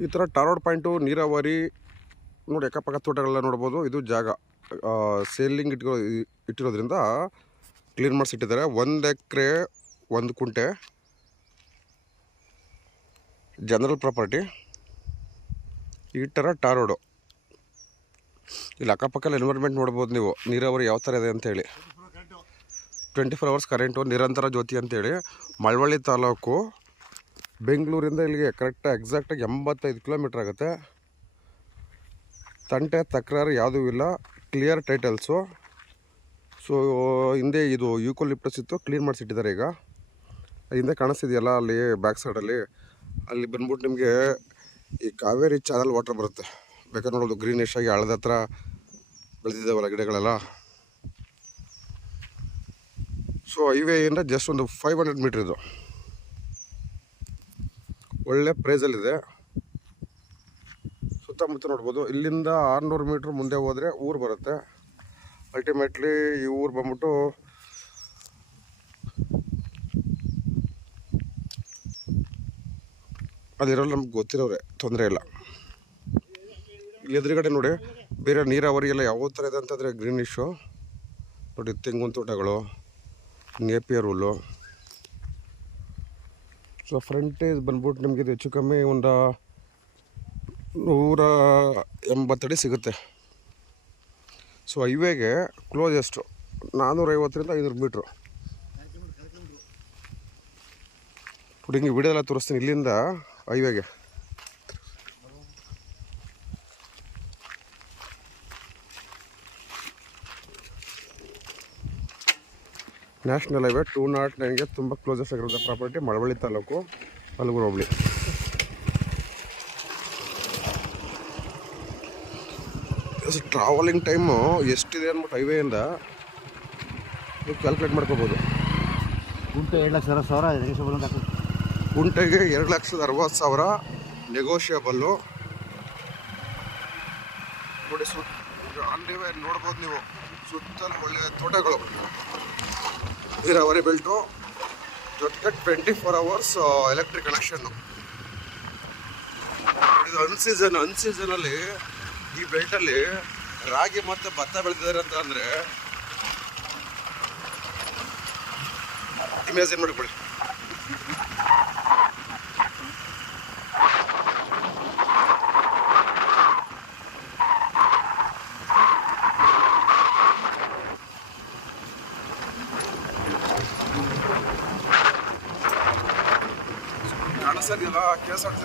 ಈ ಥರ ಟಾರೋಡ್ ಪಾಯಿಂಟು ನೀರಾವರಿ ನೋಡಿ, ಅಕ್ಕಪಕ್ಕ ತೋಟಗಳೆಲ್ಲ ನೋಡ್ಬೋದು. ಇದು ಜಾಗ ಸೇಲಿಂಗ್ ಇಟ್ಟಿರೋದ್ರಿಂದ ಕ್ಲೀನ್ ಮಾಡಿಸಿಟ್ಟಿದ್ದಾರೆ. 1 ಎಕರೆ 1 ಕುಂಟೆ ಜನರಲ್ ಪ್ರಾಪರ್ಟಿ. ಈ ಥರ ಟಾರೋಡು ಇಲ್ಲಿ ಅಕ್ಕಪಕ್ಕಲ್ಲಿ ಎನ್ವೈರ್ಮೆಂಟ್ ನೋಡ್ಬೋದು ನೀವು. ನೀರಾವರಿ ಯಾವ ಥರ ಇದೆ ಅಂತೇಳಿ. 24 hours ಕರೆಂಟು, ನಿರಂತರ ಜ್ಯೋತಿ ಅಂತೇಳಿ. ಮಳವಳ್ಳಿ ತಾಲೂಕು, ಬೆಂಗಳೂರಿಂದ ಇಲ್ಲಿಗೆ ಕರೆಕ್ಟಾಗಿ ಎಕ್ಸಾಕ್ಟಾಗಿ 85 ಕಿಲೋಮೀಟ್ರ್ ಆಗುತ್ತೆ. ತಂಟೆ ತಕರಾರು ಯಾವುದೂ ಇಲ್ಲ, ಕ್ಲಿಯರ್ ಟೈಟಲ್ಸು. ಸೊ ಹಿಂದೆ ಇದು ಯೂಕೋಲಿಪ್ಟಸ್ ಇತ್ತು, ಕ್ಲೀನ್ ಮಾಡಿಸಿಟ್ಟಿದ್ದಾರೆ ಈಗ. ಹಿಂದೆ ಕಾಣಿಸ್ತಿದೆಯಲ್ಲ ಅಲ್ಲಿ ಬ್ಯಾಕ್ ಸೈಡಲ್ಲಿ, ಅಲ್ಲಿ ಬಂದ್ಬಿಟ್ಟು ನಿಮಗೆ ಈ ಕಾವೇರಿ ಚಾನಲ್ ವಾಟರ್ ಬರುತ್ತೆ. ಬೇಕಾದ್ರೆ ನೋಡೋದು ಗ್ರೀನಿಶ್ ಆಗಿ ಹಳದ ಹತ್ರ ಬೆಳೆದಿದ್ದಾವಲ್ಲ ಗಿಡಗಳೆಲ್ಲ. ಸೊ ಹೈವೇಯಿಂದ ಜಸ್ಟ್ ಒಂದು 500 ಮೀಟ್ರ್ ಇದು. ಒಳ್ಳೆ ಪ್ರೈಸಲ್ಲಿದೆ. ಸುತ್ತಮುತ್ತ ನೋಡ್ಬೋದು. ಇಲ್ಲಿಂದ 600 ಮೀಟ್ರ್ ಮುಂದೆ ಹೋದರೆ ಊರು ಬರುತ್ತೆ. ಅಲ್ಟಿಮೇಟ್ಲಿ ಈ ಊರು ಬಂದ್ಬಿಟ್ಟು ಅದಿರೋಲ್ಲ, ನಮ್ಗೆ ಗೊತ್ತಿರೋರೆ, ತೊಂದರೆ ಇಲ್ಲ. ಇಲ್ಲಿ ಎದುರುಗಡೆ ನೋಡಿ, ಬೇರೆ ನೀರಾವರಿ ಎಲ್ಲ ಯಾವ ಥರ ಇದೆ ಅಂತಂದರೆ ಗ್ರೀನಿಶು ನೋಡಿ. ತೆಂಗಿನ ತೋಟಗಳು, ನೇಪಿಯರ್ ಹುಲ್ಲು. ಸೊ ಫ್ರಂಟೇಜ್ ಬಂದ್ಬಿಟ್ಟು ನಿಮಗೆ ಹೆಚ್ಚು ಕಮ್ಮಿ ಒಂದು 180 ಅಡಿ ಸಿಗುತ್ತೆ. ಸೊ ಹೈವೇಗೆ ಕ್ಲೋಸೆಸ್ಟು 450ರಿಂದ 500 ಮೀಟ್ರು. ನೋಡಿ ಹಿಂಗೆ ವಿಡಿಯೋ ಎಲ್ಲ ತೋರಿಸ್ತೀನಿ ಇಲ್ಲಿಂದ ಹೈವೇಗೆ. ನ್ಯಾಷನಲ್ ಹೈವೇ 209ಗೆ ತುಂಬ ಕ್ಲೋಸೆಸ್ಟ್ ಆಗಿರೋದು ಪ್ರಾಪರ್ಟಿ. ಮಳವಳ್ಳಿ ತಾಲೂಕು, ಹಲಗೂರು ಹೋಬಳಿ. ಟ್ರಾವೆಲಿಂಗ್ ಟೈಮು ಎಷ್ಟಿದೆ ಅಂದ್ಬಿಟ್ಟು ಹೈವೇಯಿಂದ ನೀವು ಕ್ಯಾಲ್ಕುಲೇಟ್ ಮಾಡ್ಕೋಬೋದು. ಗುಂಟೆ 2,60,000 ಗುಂಟೆಗೆ 2,60,000 ನೆಗೋಷಿಯಬಲ್ಲು. ನೋಡಿ ಆನ್ ಹೈವೇ ನೋಡ್ಬೋದು ನೀವು. ಸುತ್ತಲೂ ಒಳ್ಳೆಯ ತೋಟಗಳು, ನೀರಾವರಿ ಬೆಲ್ಟು, ಜೊತೆಗೆ 24 hours ಎಲೆಕ್ಟ್ರಿಕ್ ಕನೆಕ್ಷನ್ನು. ಇದು ಅನ್ಸೀಸನಲ್ಲಿ ಈ ಬೆಲ್ಟಲ್ಲಿ ರಾಗಿ ಮತ್ತು ಭತ್ತ ಬೆಳೆದಿದ್ದಾರೆ ಅಂತ ಅಂದರೆ ಇಮ್ಯಾಜಿನ್ ಮಾಡಿಕೊಳ್ಳಿ. ಕಾಣಿಸೋದಿಲ್ಲ, KSRTC